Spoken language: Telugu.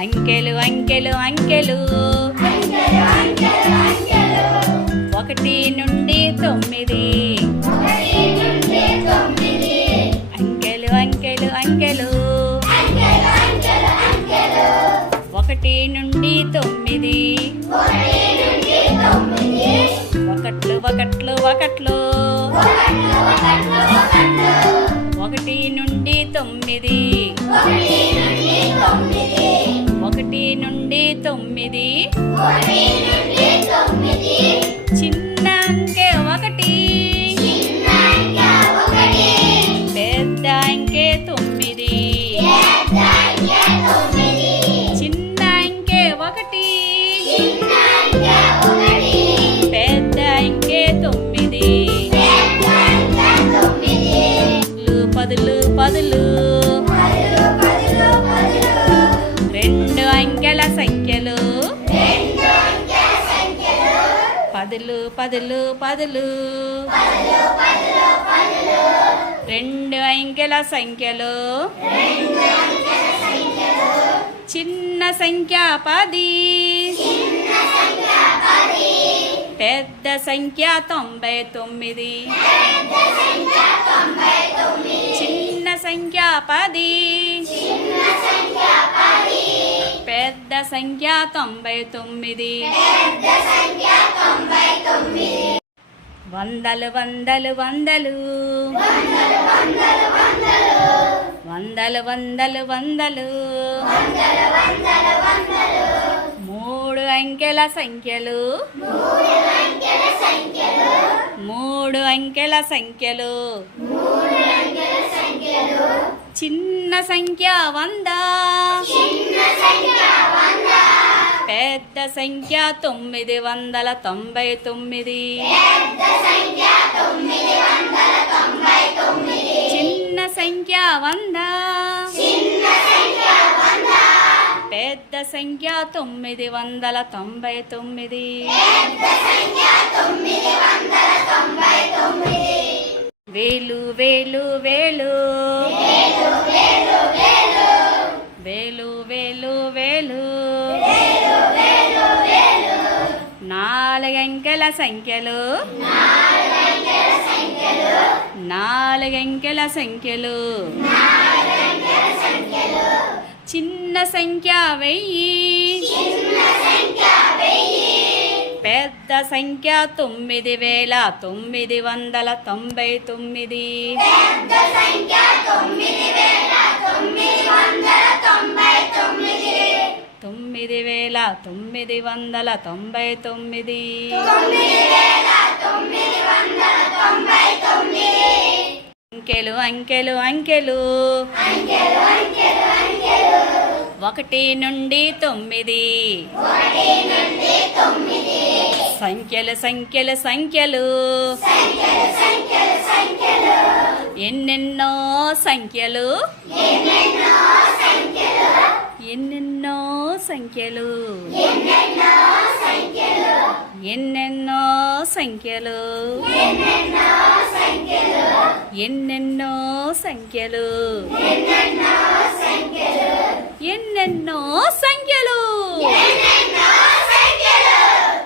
అంకెలు అంకెలు అంకెలు 1 నుండి 9. అంకెలు అంకెలు అంకెలు 1 నుండి 9. ఒకట్లు ఒకట్లు ఒకట్లు 1 నుండి 9. 1 నుండి 9. చిన్న అంకె 1, పెద్ద అంకె 9. చిన్న అంకె 1, పెద్ద అంకె 9. పదులు పదులు 2 అంకెల సంఖ్యలు. పదులు పదులు పదులు 2 అంకెల సంఖ్యలు. చిన్న సంఖ్య 10, పెద్ద సంఖ్య 99. చిన్న సంఖ్య 10, పెద్ద సంఖ్య 99. వందలు వందలు వందలు 3 అంకెల సంఖ్యలు. 3 అంకెల సంఖ్యలు. చిన్న సంఖ్య 100, పెద్ద సంఖ్య 999. చిన్న సంఖ్య 100, పెద్ద సంఖ్య 999. వేలు వేలు వేలు 4 అంకెల సంఖ్యలు. 4 అంకెల సంఖ్యలు. చిన్న సంఖ్య 1000, పెద్ద సంఖ్య 9999. 9999. అంకెలు అంకెలు అంకెలు 1 నుండి 9. సంఖ్యలు సంఖ్యలు సంఖ్యలు ఎన్నెన్నో సంఖ్యలు. ఎన్నెన్నో సంఖ్యలు. ఎన్నెన్నో సంఖ్యలు. ఎన్నెన్నో సంఖ్యలు. ఎన్నెన్నో సంఖ్యలు.